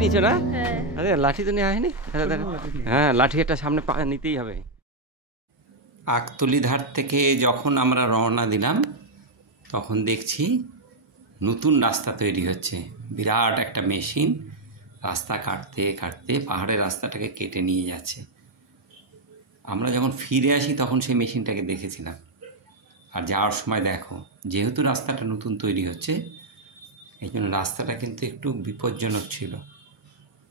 নিয়েছো না? আরে লাঠি তো নেওয়া হয়নি। হ্যাঁ, লাঠি একটা সামনে নিতেই হবে। আকতলিধার থেকে যখন আমরা রওনা দিলাম তখন দেখছি নতুন রাস্তা তৈরি হচ্ছে। বিরাট একটা মেশিন রাস্তা কাটতে কাটতে পাহাড়ের রাস্তাটাকে কেটে নিয়ে যাচ্ছে। আমরা যখন ফিরে আসি তখন সেই মেশিনটাকে দেখেছিলাম। আর যাওয়ার সময় দেখো, যেহেতু রাস্তাটা নতুন তৈরি হচ্ছে এই জন্য রাস্তাটা কিন্তু একটু বিপজ্জনক ছিল,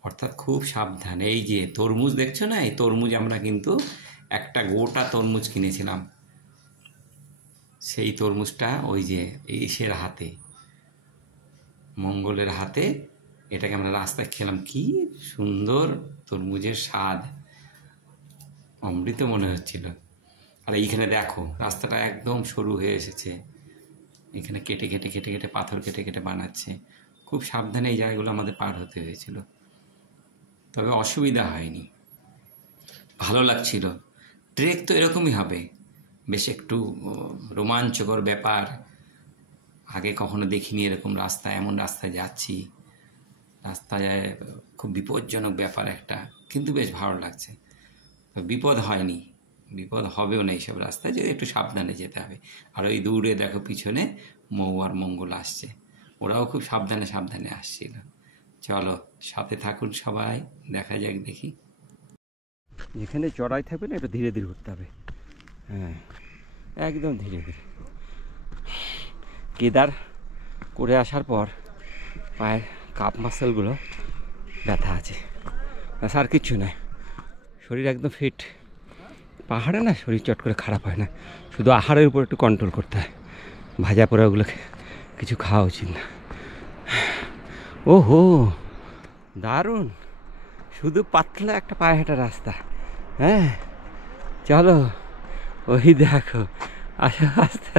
অর্থাৎ খুব সাবধান। এই যে তরমুজ দেখছো না, এই তরমুজ আমরা কিন্তু একটা গোটা তরমুজ কিনেছিলাম। সেই তরমুজটা ওই যে ইসের হাতে, মঙ্গলের হাতে, এটাকে আমরা রাস্তায় খেলাম। কি সুন্দর তরমুজের স্বাদ, অমৃত মনে হচ্ছিল। আর এইখানে দেখো রাস্তাটা একদম সরু হয়ে এসেছে, এখানে কেটে কেটে কেটে কেটে পাথর কেটে কেটে বানাচ্ছে। খুব সাবধানে এই জায়গাগুলো আমাদের পার হতে হয়েছিল, তবে অসুবিধা হয়নি, ভালো লাগছিল। ট্রেক তো এরকমই হবে, বেশ একটু রোমাঞ্চকর ব্যাপার। আগে কখনো দেখিনি এরকম রাস্তা, এমন রাস্তায় যাচ্ছি, রাস্তায় খুব বিপজ্জনক ব্যাপার একটা, কিন্তু বেশ ভালো লাগছে। বিপদ হয়নি, বিপদ হবেও না এইসব রাস্তায়, যদি একটু সাবধানে যেতে হবে। আর ওই দূরে দেখো পিছনে মৌ আর মঙ্গল আসছে, ওরাও খুব সাবধানে সাবধানে আসছিল। চলো সাথে থাকুন সবাই, দেখা যাক দেখি। যেখানে চড়াই থাকবে না, একটু ধীরে ধীরে উঠতে হবে। হ্যাঁ, একদম ধীরে ধীরে। কেদার করে আসার পর পায়ের কাপ মাসেলগুলো ব্যথা আছে, আর কিচ্ছু নয়, শরীর একদম ফিট। পাহাড়ে না শরীর চট করে খারাপ হয় না, শুধু আহারের উপর একটু কন্ট্রোল করতে হয়। ভাজা পোড়াগুলোকে কিছু খাওয়া উচিত না। ওহো দারুণ, শুধু পাতলা একটা পায়ে হাঁটা রাস্তা। হ্যাঁ চলো, ওই দেখো, আসো আস্তে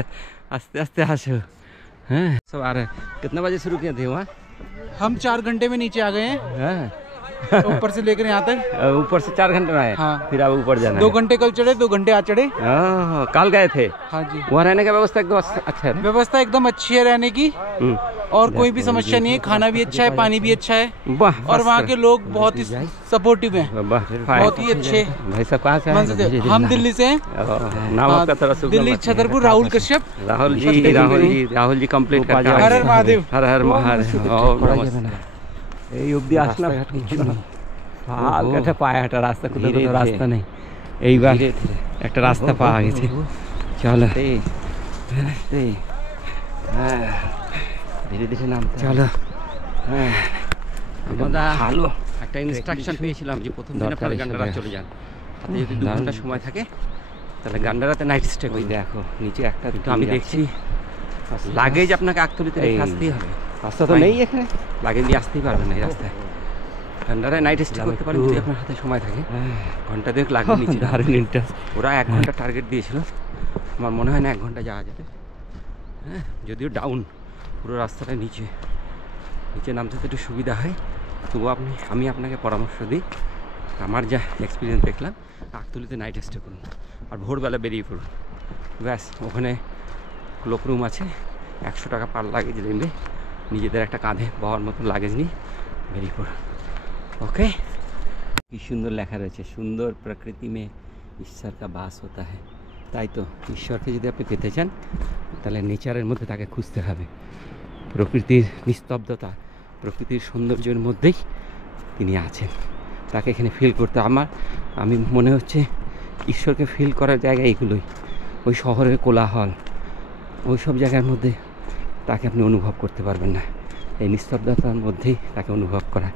আস্তে आस्ते আসो। हाँ सब आ रहे हैं। कितना बजे शुरू किए थे वहाँ? हम 4 घंटे में नीचे आ गए हैं। हाँ ऊपर से लेकर यहाँ तक। ऊपर से 4 घंटे में आए। हाँ, फिर अब ऊपर जाना 2 घंटे कल चढ़े, 2 घंटे आज चढ़े। कल गए थे। हाँ जी, वहाँ रहने का व्यवस्था एकदम अच्छा है। व्यवस्था एकदम अच्छी है रहने की, और कोई भी समस्या नहीं है। खाना भी अच्छा है, पानी भी अच्छा है, और वहाँ के लोग बहुत ही सपोर्टिव हैं, बहुत ही अच्छे। भाई साहब कहाँ से आए? हम दिल्ली से हैं। नाम आपका थोड़ा दिल्ली छतरपुर, राहुल कश्यप। राहुल जी कंप्लीट कर। हर हर महादेव, हर हर महादेव। এই অবধি আসলাম, একটা পায়ে হাঁটা রাস্তা, কোথাও কোথাও রাস্তা নেই। এইবার একটা রাস্তা পাওয়া গেছে, চলো ধীরে ধীরে নাম। চলো, হ্যাঁ আমরা ভালো একটা ইনস্ট্রাকশন পেয়েছিলাম যে প্রথম দিন আপনারা গান্ডারা চলে যান, হাতে যদি 2 ঘন্টা সময় থাকে তাহলে গান্ডারাতে নাইট স্টে করি। দেখো নিচে একটা, আমি দেখছি লাগেজ আপনাকে আকতলিতে রেখে আসতেই হবে। রাস্তা তো নেই এখানে, লাগেজ নিয়ে আসতেই পারবেন না এই রাস্তায়। গান্ডারায় নাইট স্টে করতে পারেন যদি আপনার হাতে সময় থাকে। ঘন্টা 2 লাগবে নিচে। ওরা 1 ঘন্টা টার্গেট দিয়েছিল, আমার মনে হয় না 1 ঘন্টা যাওয়া যাবে। হ্যাঁ, যদিও ডাউন পুরো রাস্তাটা, নিচে নিচে নামতে তো একটু সুবিধা হয়, তবুও আমি আপনাকে পরামর্শ দিই, আমার যা এক্সপিরিয়েন্স দেখলাম, আকতলিতে নাইট স্টে করুন আর ভোরবেলা বেরিয়ে পড়ুন। ব্যাস, ওখানে ক্লোক রুম আছে, 100 টাকা পার লাগেজ নেবে, নিজেদের একটা কাঁধে বওয়ার মতো লাগেজ নিয়ে বেরিয়ে পড়ুন। ওকে, কি সুন্দর লেখা রয়েছে, সুন্দর প্রকৃতি মে ঈশ্বর কা বাস হতা হ্যায়। তাই তো, ঈশ্বরকে যদি আপনি পেতে চান তাহলে নেচারের মধ্যে তাকে খুঁজতে হবে। প্রকৃতির নিস্তব্ধতা, প্রকৃতির সৌন্দর্যের মধ্যেই তিনি আছেন, তাকে এখানে ফিল করতে। আমি মনে হচ্ছে ঈশ্বরকে ফিল করার জায়গা এইগুলোই, ওই শহরের কোলাহল, ওই সব জায়গার মধ্যে তাকে আপনি অনুভব করতে পারবেন না। এই নিস্তব্ধতার মধ্যেই তাকে অনুভব করা,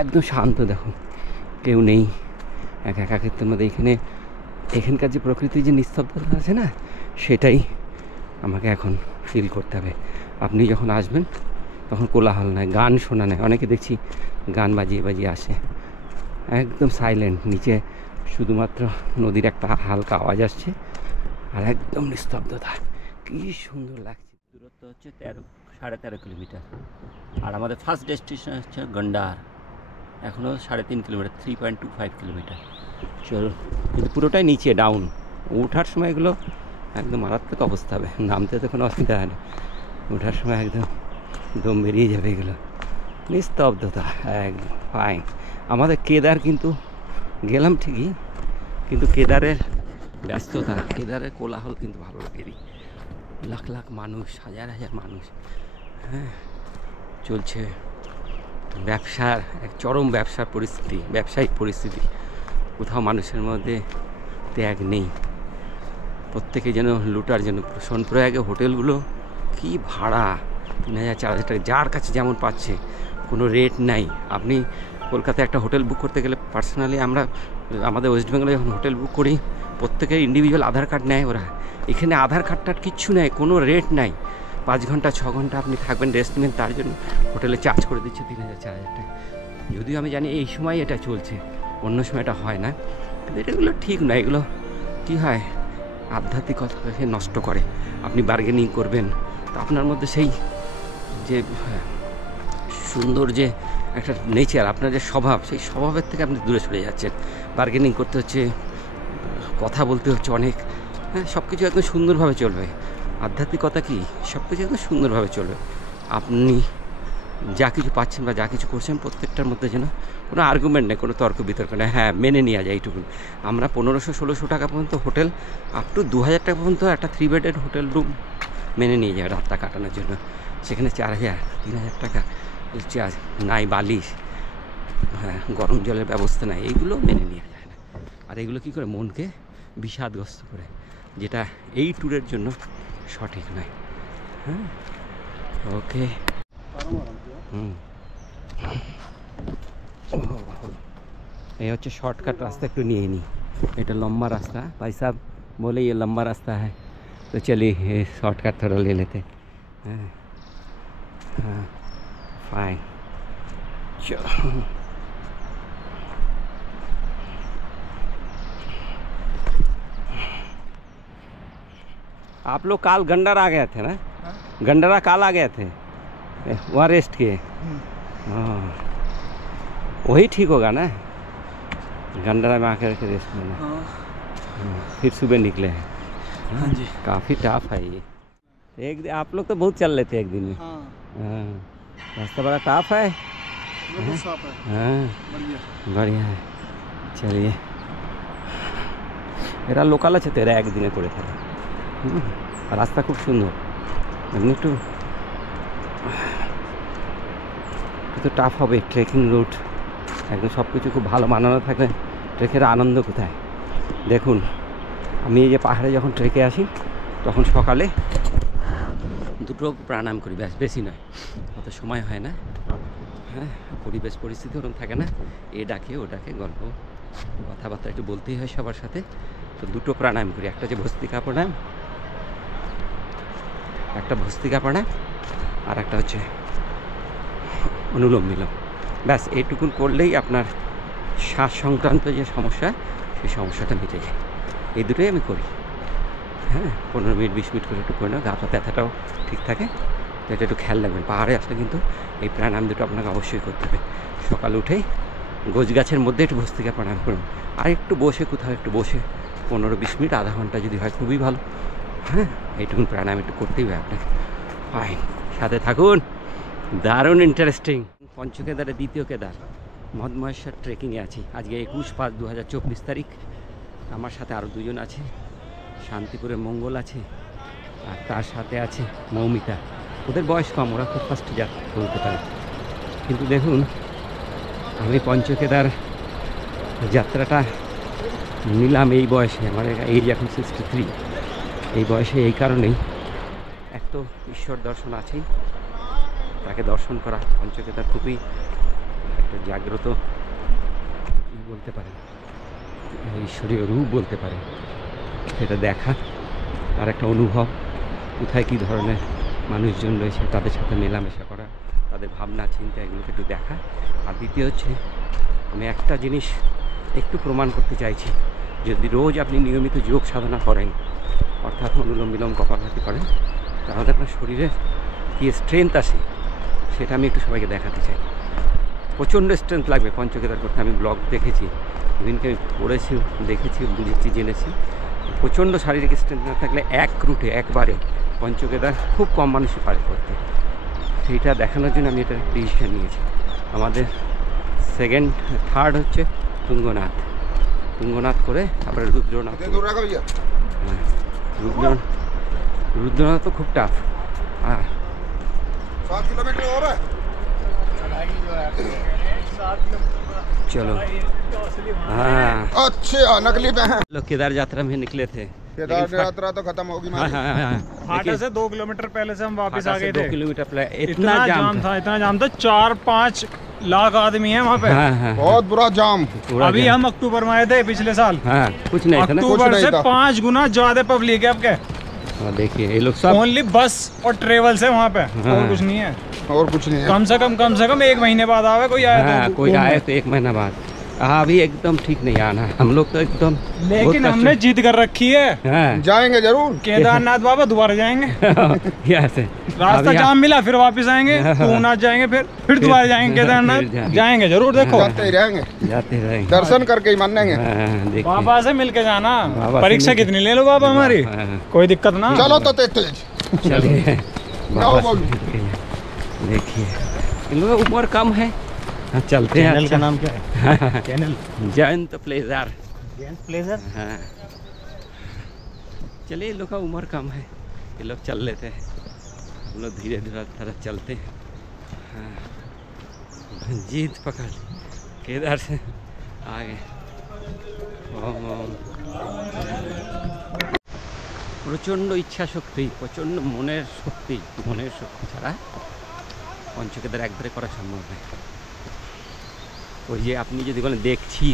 একদম শান্ত। দেখো কেউ নেই, একাকিত্বের মধ্যে এখানকার যে প্রকৃতির যে নিস্তব্ধতা আছে না, সেটাই আমাকে এখন ফিল করতে হবে। আপনি যখন আসবেন তখন কোলাহল নাই, গান শোনা নাই। অনেকে দেখছি গান বাজিয়ে বাজিয়ে আসে, একদম সাইলেন্ট। নিচে শুধুমাত্র নদীর একটা হালকা আওয়াজ আসছে, আর একদম নিস্তব্ধতা। কি সুন্দর লাগছে। দূরত্ব হচ্ছে 13.5 কিলোমিটার, আর আমাদের ফার্স্ট ডেস্টিনেশন হচ্ছে গন্ডার, এখনও 3.5 কিলোমিটার, 3.25 কিলোমিটার। চলুন, কিন্তু পুরোটাই নিচে ডাউন। ওঠার সময় এগুলো একদম মারাত্মক অবস্থা হবে, নামতে তো কোনো অসুবিধা হয় না, ওঠার সময় একদম দম বেরিয়ে যাবে এগুলো। নিস্তব্ধতা একদম ফাইন। আমাদের কেদার কিন্তু গেলাম ঠিকই, কিন্তু কেদারের ব্যস্ততা, কেদারের কোলাহল কিন্তু ভালো লাগেনি। লাখ লাখ মানুষ, হাজার হাজার মানুষ, হ্যাঁ, চলছে ব্যবসার এক চরম ব্যবসার পরিস্থিতি, ব্যবসায়িক পরিস্থিতি। কোথাও মানুষের মধ্যে ত্যাগ নেই, প্রত্যেকে যেন লুটার জন্য। সোনপ্রয়াগে হোটেলগুলো কি ভাড়া, 3000 4000 টাকা, যার কাছে যেমন পাচ্ছে, কোনো রেট নাই। আপনি কলকাতায় একটা হোটেল বুক করতে গেলে পার্সোনালি আমরা আমাদের ওয়েস্ট বেঙ্গলে যখন হোটেল বুক করি, প্রত্যেকের ইন্ডিভিজুয়াল আধার কার্ড নেয় ওরা। এখানে আধার কার্ডটার কিচ্ছু নেই, কোনো রেট নাই। 5 ঘন্টা 6 ঘন্টা আপনি থাকবেন, রেস্ট নেবেন, তার জন্য হোটেলে চার্জ করে দিচ্ছে 3000 4000 টাকা। যদিও আমি জানি এই সময় এটা চলছে, অন্য সময় এটা হয় না, কিন্তু এগুলো ঠিক নয়। এগুলো কী হয়, আধ্যাত্মিকতাকে নষ্ট করে। আপনি বার্গেনিং করবেন, তো আপনার মধ্যে সেই যে সুন্দর যে একটা নেচার, আপনার যে স্বভাব, সেই স্বভাবের থেকে আপনি দূরে সরে যাচ্ছেন। বার্গেনিং করতে হচ্ছে, কথা বলতে হচ্ছে অনেক, হ্যাঁ, সব কিছু একদম সুন্দরভাবে চলবে। আধ্যাত্মিকতা কি, সব কিছু একদম সুন্দরভাবে চলবে। আপনি যা কিছু পাচ্ছেন বা যা কিছু করছেন, প্রত্যেকটার মধ্যে যেন কোনো আর্গুমেন্ট নেই, কোনো তর্ক বিতর্ক নেই। হ্যাঁ, মেনে নেওয়া যায় এইটুকু। আমরা 1500-1600 টাকা পর্যন্ত হোটেল, আপ টু 2000 টাকা পর্যন্ত একটা 3 বেডের হোটেল রুম মেনে নিয়ে যায় রাতটা কাটানোর জন্য। সেখানে 4000-3000 টাকা চার্জ নাই, বালিশ, হ্যাঁ, গরম জলের ব্যবস্থা নাই, এইগুলো মেনে নেওয়া যায় না। আর এগুলো কী করে, মনকে বিষাদগ্রস্ত করে, যেটা এই ট্যুরের জন্য সঠিক নয়। হ্যাঁ, ওকে। ये হচ্ছে শর্টকাট রাস্তা, একটু নিয়ে নিই। এটা লম্বা রাস্তা, भाई साहब बोले ये लंबा रास्ता है, तो चलिए ये शॉर्टकट थोड़ा ले लेते हैं। हाँ फाइन, चलो। आप लोग काल गंडारा आ गए थे ना? गंडारा काल आ गए थे, वहाँ रेस्ट किए। हाँ, वही ठीक होगा ना, गंडारा में आकर के रेस्ट लेना। फिर सुबह निकले हैं। हाँ जी, काफ़ी टफ है ये। एक आप लोग तो बहुत चल लेते हैं एक दिन में। हाँ, हाँ, रास्ता बड़ा टफ है। हाँ, बढ़िया है। चलिए, এরা লোকাল আছে তো, এরা একদিনে করে থাকে। রাস্তা খুব সুন্দর, এমনি একটু টাফ হবে। ট্রেকিং রুট একদম সব কিছু খুব ভালো বানানো থাকলে ট্রেকের আনন্দ কোথায়। দেখুন, আমি এই যে পাহাড়ে যখন ট্রেকে আসি, তখন সকালে 2 প্রাণায়াম করি, ব্যাস, বেশি নয়, অত সময় হয় না। হ্যাঁ, পরিবেশ পরিস্থিতি ওরকম থাকে না, এ ডাকে ও ডাকে, গল্প কথাবার্তা একটু বলতেই হয় সবার সাথে। তো 2 প্রাণায়াম করি, একটা হচ্ছে ভস্ত্রিকা প্রাণায়াম, আর একটা হচ্ছে অনুলোম বিলোম। ব্যাস, এইটুকুন করলেই আপনার শ্বাস সংক্রান্ত যে সমস্যা, সেই সমস্যাটা মিটে যায়। এই দুটোই আমি করি। হ্যাঁ, 15 মিনিট 20 মিনিট করে একটু করে নেওয়া, গা পা ব্যথাটাও ঠিক থাকে। তো এটা একটু খেয়াল রাখবেন। পাহাড়ে আসলে কিন্তু এই প্রাণায়াম দুটো আপনাকে অবশ্যই করতে হবে। সকাল উঠেই গোছ গাছের মধ্যে একটু ভস্ত্রিকা প্রাণায়াম করুন, আর একটু বসে, কোথাও একটু বসে 15-20 মিনিট, আধা ঘন্টা যদি হয় খুবই ভালো। হ্যাঁ, এইটুকুন প্রাণায়াম একটু করতেই হবে আপনাকে। ফাইন, সাথে থাকুন, দারুণ ইন্টারেস্টিং। পঞ্চকেদারে দ্বিতীয় কেদার মহম্মদ ট্রেকিংয়ে আছি। আজকে 21/5/2024 তারিখ। আমার সাথে আরও 2 জন আছে, শান্তিপুরের মঙ্গল আছে, আর তার সাথে আছে মৌমিতা। ওদের বয়স কম, ওরা খুব ফার্স্ট যাত্রা বলতে পারে। কিন্তু দেখুন, আমি পঞ্চকেদার যাত্রাটা নিলাম এই বয়সে, আমার এইজ এখন 63। এই বয়সে এই কারণেই, এক তো ঈশ্বর দর্শন আছেই, তাকে দর্শন করা, পঞ্চকেদার খুবই একটা জাগ্রত বলতে পারেন, ঈশ্বরীয় রূপ বলতে পারে, সেটা দেখা, আর একটা অনুভব, কোথায় কী ধরনের মানুষজন রয়েছে, তাদের সাথে মেলামেশা করা, তাদের ভাবনা চিন্তা, এগুলোকে একটু দেখা। আর দ্বিতীয় হচ্ছে, আমি একটা জিনিস একটু প্রমাণ করতে চাইছি, যদি রোজ আপনি নিয়মিত যোগ সাধনা করেন, অর্থাৎ অনুলোম বিলোম কপালভাতি করেন, তাহলে আপনার শরীরের কী স্ট্রেংথ আসে, সেটা আমি একটু সবাইকে দেখাতে চাই। প্রচণ্ড স্ট্রেংথ লাগবে পঞ্চকেদার করতে। আমি ব্লগ দেখেছি, ইভিনকে আমি পড়েছি, দেখেছি, বুঝেছি, জেনেছি। প্রচণ্ড শারীরিক স্ট্রেংথ না থাকলে এক রুটে একবারে পঞ্চকেদার খুব কম মানুষই পারে করতে। সেইটা দেখানোর জন্য আমি এটা ডিসিশন নিয়েছি। আমাদের থার্ড হচ্ছে তুঙ্গনাথ করে তারপরে রুদ্রনাথ। হ্যাঁ, রুদ্রনাথ তো খুব টাফ। হ্যাঁ 7 किलोमीटर और है। चलो हाँ अच्छा नकली पे हैं। लोग केदार यात्रा में निकले थे। केदार यात्रा तो खत्म होगी। हाटा से 2 किलोमीटर पहले से हम वापस आ गए 2 थे। किलोमीटर पहले इतना जाम था 4-5 लाख आदमी है वहाँ पे। हाँ, हाँ, बहुत बुरा जाम। अभी हम अक्टूबर में आए थे पिछले साल। हाँ कुछ नहीं था ना। अक्टूबर नहीं से था। 5 गुना ज्यादा पब्लिक है आपके। देखिए ये लोग सब ओनली बस और ट्रेवल्स है वहाँ पे। हाँ। और कुछ नहीं है। और कुछ नहीं है। कम से कम 1 महीने बाद आवे कोई आया हाँ, तो कोई आए तो 1 महीना बाद। अभी एकदम ठीक नहीं आना, हम लोग तो एकदम लेकिन बहुत हमने जिद कर रखी है। हाँ जाएंगे जरूर। केदारनाथ बाबा दोबारा जाएंगे। यहाँ से रास्ता अभी जाम मिला फिर वापस आएंगे। तुंगनाथ जाएंगे फिर दोबारा जाएंगे केदारनाथ। जाएंगे जरूर। देखो जाते ही रहेंगे, जाते रहेंगे। दर्शन करके ही मानेंगे। हाँ, देखिए बाबा से मिलके जाना। बाबा से परीक्षा मिलके- कितनी ले लो बाबा हमारी, हाँ, कोई दिक्कत ना। चलो तो तेज। चलिए जाओ बाबा बोलो। से देखिए इन लोगों का उम्र कम है। हाँ, चलते हैं। चैनल का नाम क्या है? Channel Jayant pleasure. प्लेजर। हाँ चलिए इन लोग का उम्र कम है, ये लोग चल लेते हैं, हम लोग धीरे धीरे तरह चलते हैं। हाँ जीत पकड़ केदार से आगे। প্রচণ্ড ইচ্ছা শক্তি, প্রচণ্ড মনের শক্তি ছাড়া পঞ্চকেদার একবারে করা সম্ভব নয়। ওই যে আপনি যদি বলেন দেখছি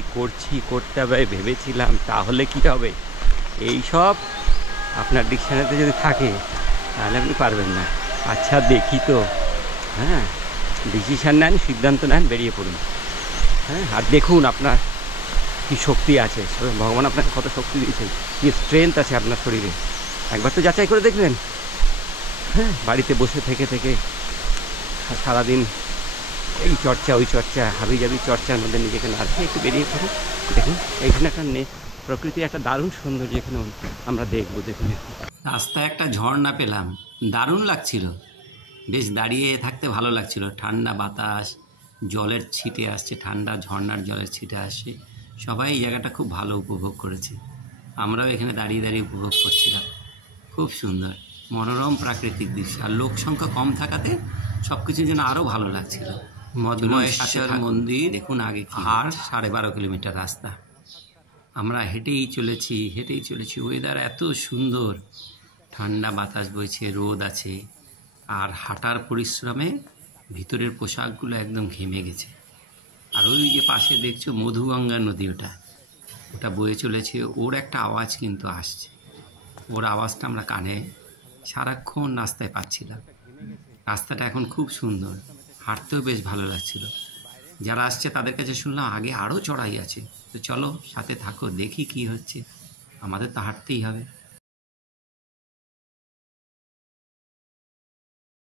করতে হবে ভেবেছিলাম তাহলে কি হবে, এই সব আপনার ডিকশনারিতে যদি থাকে তাহলে আপনি পারবেন না। আচ্ছা দেখি তো, হ্যাঁ ডিসিশান নেন, সিদ্ধান্ত নেন, বেরিয়ে পড়ুন। হ্যাঁ আর দেখুন আপনার কী শক্তি আছে, ভগবান আপনাকে কত শক্তি দিয়েছে, কী স্ট্রেংথ আছে আপনার শরীরে, একবার তো যাচাই করে দেখবেন। হ্যাঁ বাড়িতে বসে থেকে সারাদিন এই চর্চা ওই চর্চা হাবিজাবি চর্চার মধ্যে নিজেকে না রেখে একটু বেরিয়ে পড়ুন। দেখুন এইখানে একটা প্রকৃতির একটা দারুণ সৌন্দর্য এখানে আমরা দেখবো। দেখুন রাস্তায় একটা ঝর্ণা পেলাম, দারুণ লাগছিল, বেশ দাঁড়িয়ে থাকতে ভালো লাগছিল। ঠান্ডা বাতাস, জলের ছিটে আসছে, ঠান্ডা ঝর্ণার জলের ছিটে আসছে, সবাই এই জায়গাটা খুব ভালো উপভোগ করেছে। আমরাও এখানে দাঁড়িয়ে উপভোগ করছিলাম। খুব সুন্দর মনোরম প্রাকৃতিক দৃশ্য, আর লোক সংখ্যা কম থাকাতে সব কিছু যেন আরও ভালো লাগছিল। মধুমহেশ্বর মন্দির দেখুন আগে, আর 12.5 কিলোমিটার রাস্তা আমরা হেঁটেই চলেছি। ওয়েদার এত সুন্দর, ঠান্ডা বাতাস বইছে, রোদ আছে, আর হাঁটার পরিশ্রমে ভিতরের পোশাকগুলো একদম ঘেমে গেছে। আর ওই যে পাশে দেখছো মধুগঙ্গা নদী, ওটা বয়ে চলেছে, ওর একটা আওয়াজ কিন্তু আসছে, ওর আওয়াজটা আমরা কানে সারাক্ষণ রাস্তায় পাচ্ছিলাম। রাস্তাটা এখন খুব সুন্দর, হাঁটতেও বেশ ভালো লাগছিল। যারা আসছে তাদের কাছে শুনলাম আগে আরও চড়াই আছে, তো চলো সাথে থাকো, দেখি কি হচ্ছে, আমাদের তো হাঁটতেই হবে।